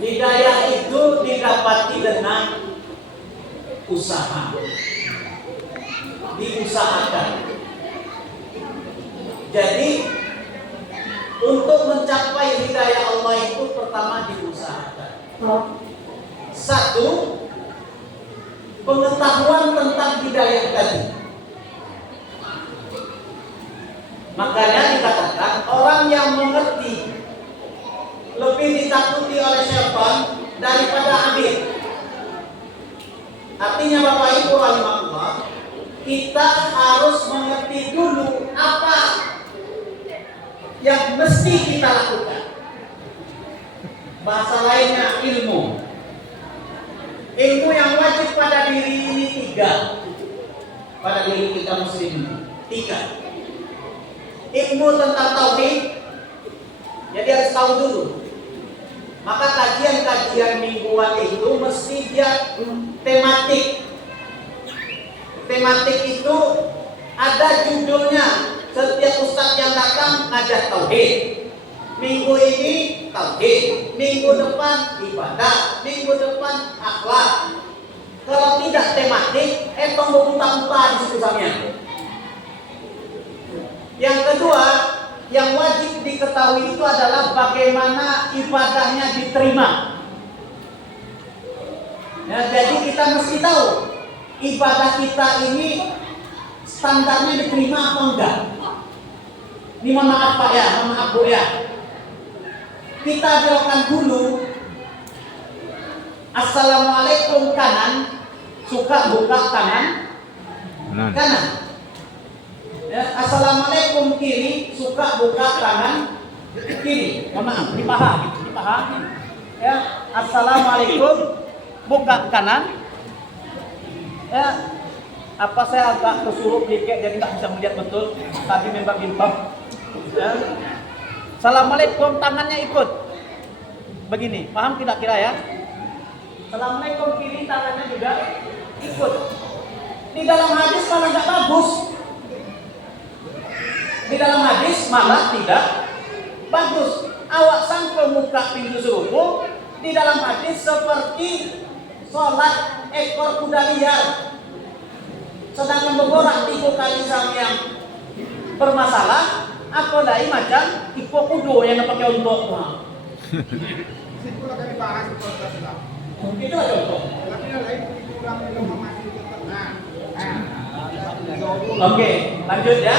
Hidayah itu didapati dengan usaha, diusahakan. Jadi untuk mencapai hidayah Allah itu pertama diusahakan. Satu, pengetahuan tentang hidayah tadi. Makanya dikatakan orang yang mengerti lebih ditakuti oleh syaitan daripada abid. Artinya Bapak Ibu rahimahullah, kita harus mengerti dulu apa yang mesti kita lakukan. Bahasa lainnya ilmu. Ilmu yang wajib pada diri ini tiga. Pada diri kita muslim tiga. Ilmu tentang tauhid, jadi harus tahu dulu. Maka kajian-kajian mingguan itu mesti dia tematik. Tematik itu ada judulnya. Setiap ustadz yang datang ngajar tauhid. Minggu ini tauhid, minggu depan ibadah, minggu depan akhlak. Kalau tidak tematik, pembuka-buka di situ samanya. Yang kedua, yang wajib diketahui itu adalah bagaimana ibadahnya diterima. Ya, jadi kita mesti tahu ibadah kita ini standarnya diterima apa enggak. Ini mohon maaf Pak ya, mohon maaf Bu ya. Kita belokkan dulu. Assalamualaikum kanan, suka buka kanan, kanan. Ya, assalamualaikum kiri, suka buka kanan, kiri. Mohon maaf, dipaham. Ya, assalamualaikum buka kanan. Ya, apa saya agak kesurup dikit jadi nggak bisa melihat betul. Tadi memang bimbang. Ya. Assalamualaikum tangannya ikut. Begini, paham tidak kira ya? Assalamualaikum kiri tangannya juga ikut. Di dalam hadis malah nggak bagus. Di dalam hadis malah tidak bagus. Awak sampai muka pintu suruh. Di dalam hadis seperti sholat ekor kuda liar. Sedangkan berborak 3 kali sama yang bermasalah. Apa dari macam ipo kudo yang pakai untuk. Situlah kami bahas Itu aja contoh. tapi yang lain kurang informasi tetap. Oke, lanjut ya.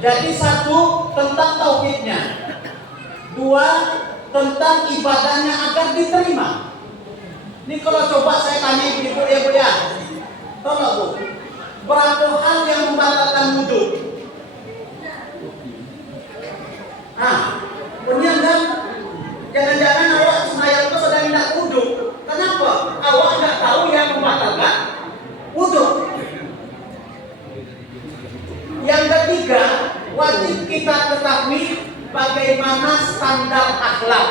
Jadi satu tentang tauhidnya, dua tentang ibadahnya agar diterima. Ini kalau coba saya tanya ibu ya Bu ya, tolong Bu, berapa hal yang membatalkan wudhu? Kemudian kan, jangan-jangan awak semayang itu sedang tidak wudhu. Kenapa? Awak nggak tahu yang membatalkan wudhu. Yang ketiga, wajib kita ketahui bagaimana standar akhlak.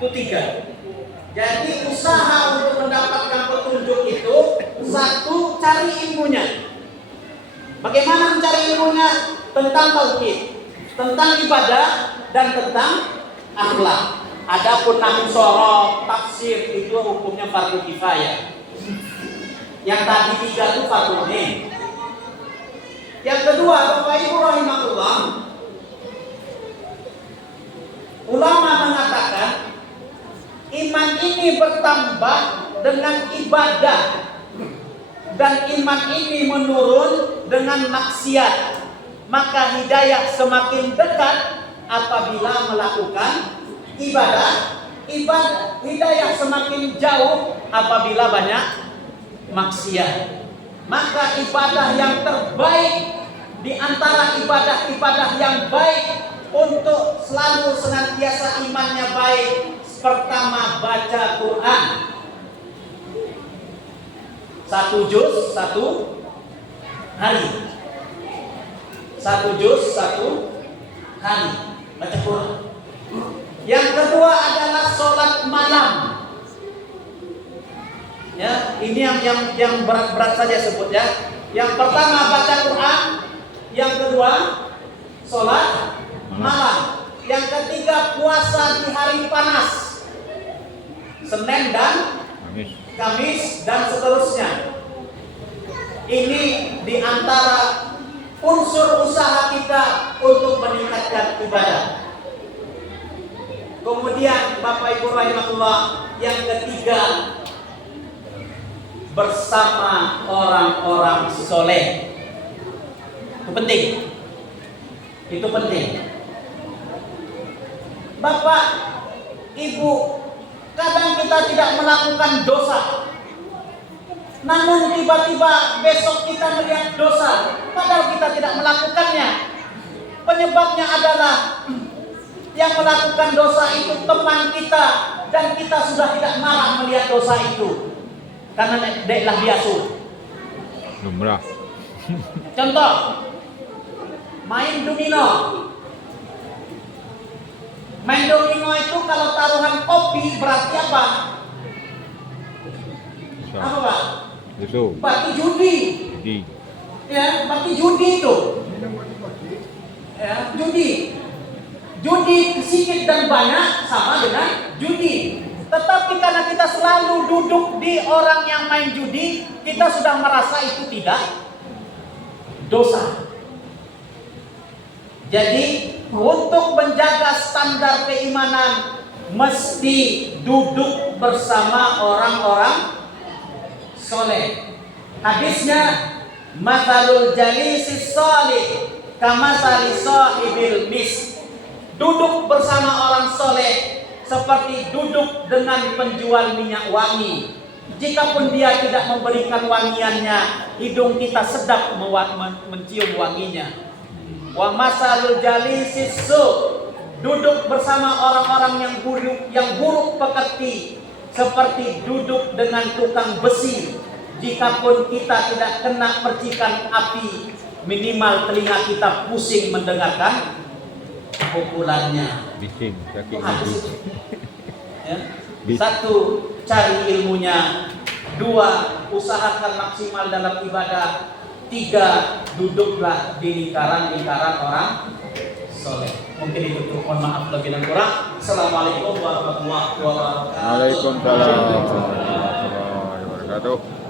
Itu 3. Jadi usaha untuk mendapatkan petunjuk itu, satu, cari ilmunya. Bagaimana mencari ilmunya? Tentang tauhid, tentang ibadah, dan tentang akhlak. Adapun nahwu shoroh, tafsir itu hukumnya fardu kifayah. Yang tadi 3 itu fardu ain. Yang kedua, Bapak Ibu rahimahullah, ulama mengatakan iman ini bertambah dengan ibadah dan iman ini menurun dengan maksiat. Maka hidayah semakin dekat apabila melakukan ibadah. Hidayah semakin jauh apabila banyak maksiat. Maka ibadah yang terbaik di antara ibadah-ibadah yang baik untuk selalu senantiasa imannya baik, pertama baca Quran. 1 juz 1 hari. 1 juz 1 hari baca Quran. Yang kedua adalah sholat malam. Ya, ini yang berat-berat saja sebut ya. Yang pertama baca Quran, yang kedua sholat malam, yang ketiga puasa di hari panas. Senin dan Kamis dan seterusnya. Ini di antara unsur usaha kita untuk meningkatkan ibadah. Kemudian Bapak Ibu rahimahullah, yang ketiga, bersama orang-orang soleh. Itu penting. Itu penting. Bapak, Ibu, kadang kita tidak melakukan dosa, namun tiba-tiba besok kita melihat dosa, padahal kita tidak melakukannya. Penyebabnya adalah yang melakukan dosa itu teman kita, dan kita sudah tidak marah melihat dosa itu karena deklah biasa. Lumrah. Contoh, main domino. Main domino itu kalau taruhan kopi berarti apa? Apa Pak? Itu. Berarti judi. Ya, berarti judi itu. Ya, judi. Judi sedikit dan banyak sama dengan judi. Tetapi karena kita selalu duduk di orang yang main judi, kita sudah merasa itu tidak dosa. Jadi untuk menjaga standar keimanan mesti duduk bersama orang-orang soleh. Hadisnya, mathalul jalisis soleh kamasali sahibil mis. Duduk bersama orang soleh seperti duduk dengan penjual minyak wangi. Jikapun dia tidak memberikan wangiannya, hidung kita sedap mencium wanginya. Wa masalul jalisis su, duduk bersama orang-orang yang buruk pekerti seperti duduk dengan tukang besi. Jikapun kita tidak kena percikan api, minimal telinga kita pusing mendengarkan pukulannya. Bising, kaki Habis. ibu. Ya. Satu, cari ilmunya. Dua, usahakan maksimal dalam ibadah. Tiga, duduklah di lingkaran-lingkaran orang soleh. Mungkin itu tuh, mohon maaf lebih dan kurang. Assalamualaikum warahmatullahi wabarakatuh. Waalaikumsalam warahmatullahi wabarakatuh.